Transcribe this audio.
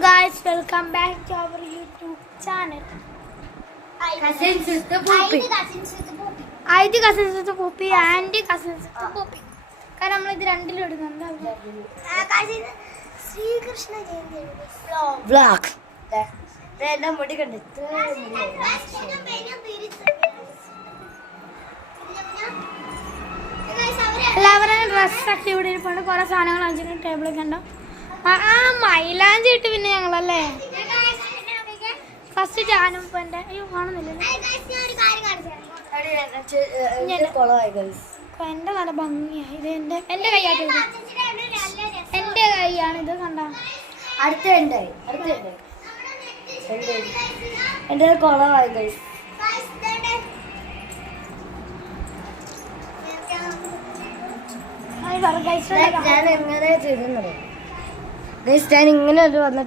guys, welcome back to our YouTube channel. Cousins with the Poopy. ID cousins with the Poopy and cousins with the Poopy. കാരണം നമ്മൾ ഇത് രണ്ടിലും ഇടുന്നുണ്ട്. Sreekrishna Jayanti Vlog. എന്റെ മുടി കണ്ടു. എല്ലാവരും ഡ്രസ്സൊക്കെ ഇവിടെ ഇരിപ്പുണ്ട്. കുറെ സാധനങ്ങൾ അഞ്ചിന് ടേബിളൊക്കെ ഉണ്ടോ. മൈലാഞ്ചി ഇട്ട് പിന്നെ ഞങ്ങളല്ലേ ഫസ്റ്റ് ജാനും ഇപ്പൊ എന്റെ അയ്യോ കാണുന്നില്ല എന്റെ നല്ല ഭംഗിയായി ഇത് എന്റെ കൈയായിട്ട് എന്റെ കൈയാണ് ഇത് കണ്ട അടുത്ത എന്റെ കുളമായി ഗൈസ്. ഞാൻ എങ്ങനെ ചെയ്തെന്നറിയാം ഗൈസ്. ഞാൻ ഇങ്ങനെ ഒരു വന്നിട്ട്